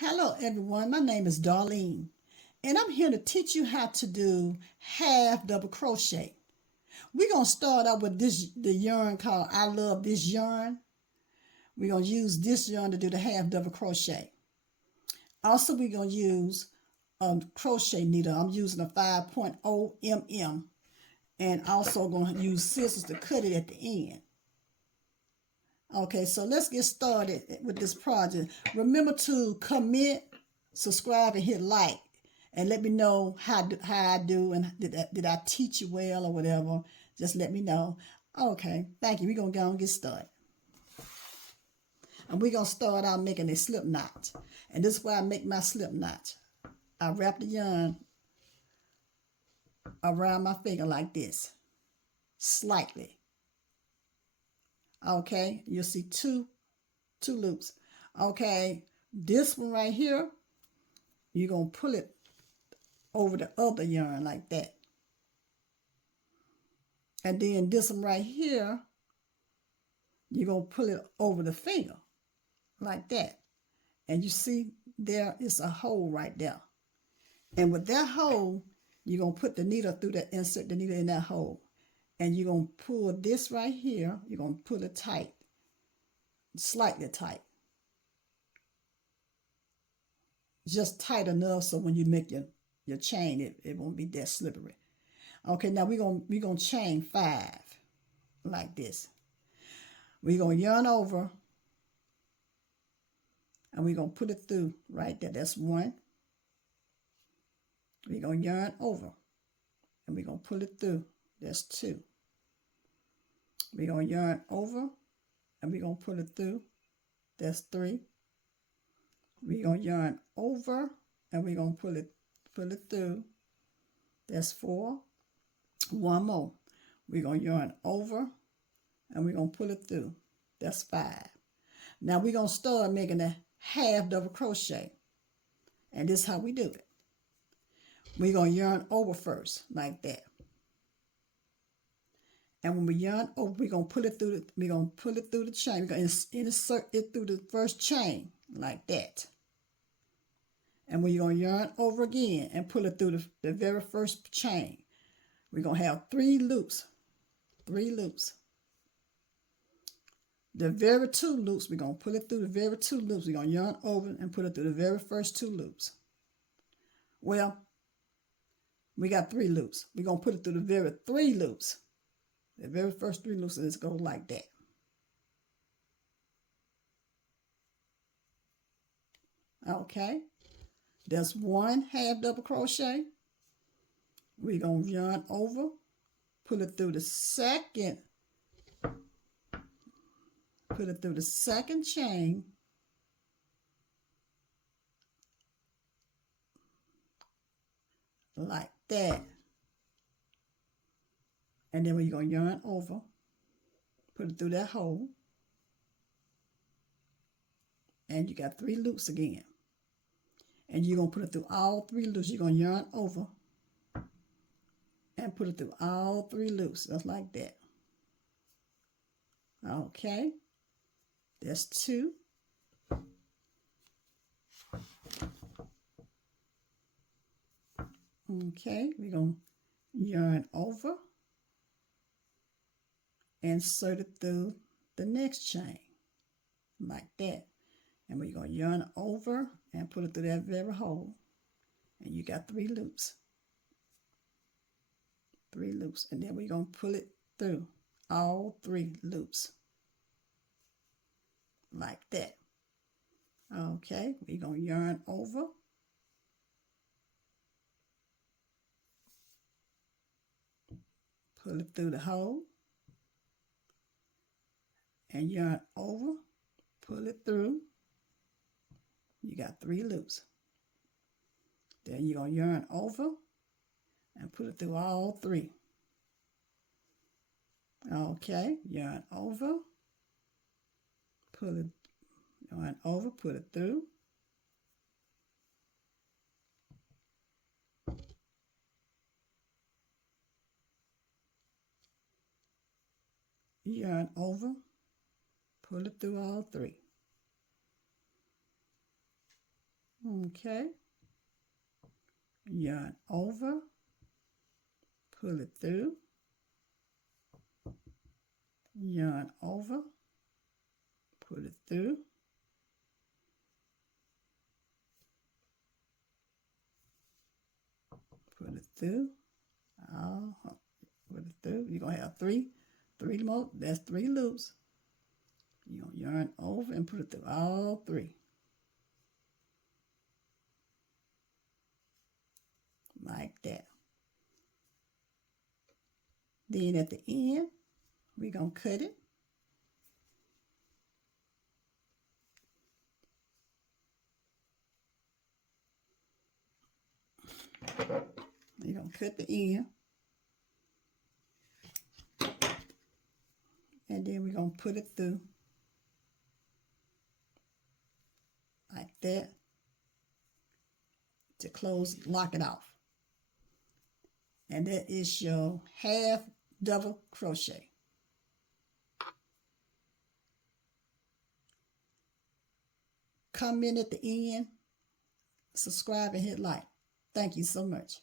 Hello everyone, my name is Darlene and I'm here to teach you how to do half double crochet. We're going to start out with the yarn called I Love This Yarn. We're going to use this yarn to do the half double crochet. Also, we're going to use a crochet needle. I'm using a 5.0 mm and also going to use scissors to cut it at the end. Okay, so let's get started with this project. Remember to comment, subscribe, and hit like, and let me know how I do, and did I teach you well or whatever. Just let me know. Okay, thank you. We're going to go and get started. And we're going to start out making a slip knot. And this is why I make my slip knot. I wrap the yarn around my finger like this, slightly. Okay, you'll see two loops. Okay, this one right here, you're going to pull it over the other yarn like that. And then this one right here, you're going to pull it over the finger like that. And you see there is a hole right there. And with that hole, you're going to put the needle through that, insert the needle in that hole. And you're going to pull this right here, you're going to pull it tight, slightly tight. Just tight enough so when you make your chain, it won't be that slippery. Okay, now we're gonna chain 5 like this. We're gonna yarn over and we're gonna put it through right there. That's 1. We're gonna yarn over and we're gonna pull it through. That's 2. We're gonna yarn over and we're gonna pull it through. That's 3. We're gonna yarn over and we're gonna pull it through. That's 4. One more. We're going to yarn over and we're going to pull it through. That's 5. Now we're going to start making a half double crochet. And this is how we do it. We're going to yarn over first like that. And when we yarn over, we're going to pull it through the chain. We're going to insert it through the first chain like that. And when you're going to yarn over again and pull it through the very first chain, we're going to have 3 loops. 3 loops. The very 2 loops, we're going to pull it through the very 2 loops. We're going to yarn over and put it through the very first 2 loops. Well, we got 3 loops. We're going to put it through the very 3 loops. The very first 3 loops, and it's going like that. Okay. That's 1 half double crochet. We're going to yarn over, pull it through the second chain, like that. And then we're going to yarn over, put it through that hole, and you got 3 loops again. And you're going to put it through all 3 loops. You're going to yarn over and put it through all 3 loops, just like that. Okay, that's 2. Okay, we're going to yarn over, insert it through the next chain, like that. And we're going to yarn over and put it through that very hole. And you got 3 loops. 3 loops. And then we're going to pull it through all 3 loops. Like that. Okay, we're going to yarn over. Pull it through the hole. And yarn over. Pull it through. You got 3 loops. Then you're going to yarn over and put it through all 3. Okay, yarn over, yarn over, put it through. Yarn over, pull it through all 3. Okay. Yarn over, pull it through, yarn over, pull it through, pull it through, pull it through. You're going to have three more. That's 3 loops. You're going to yarn over and put it through all 3. Like that. Then at the end, we're going to cut it. You're going to cut the end. And then we're going to put it through like that to close, lock it off. And that is your half double crochet. Comment at the end, subscribe, and hit like. Thank you so much.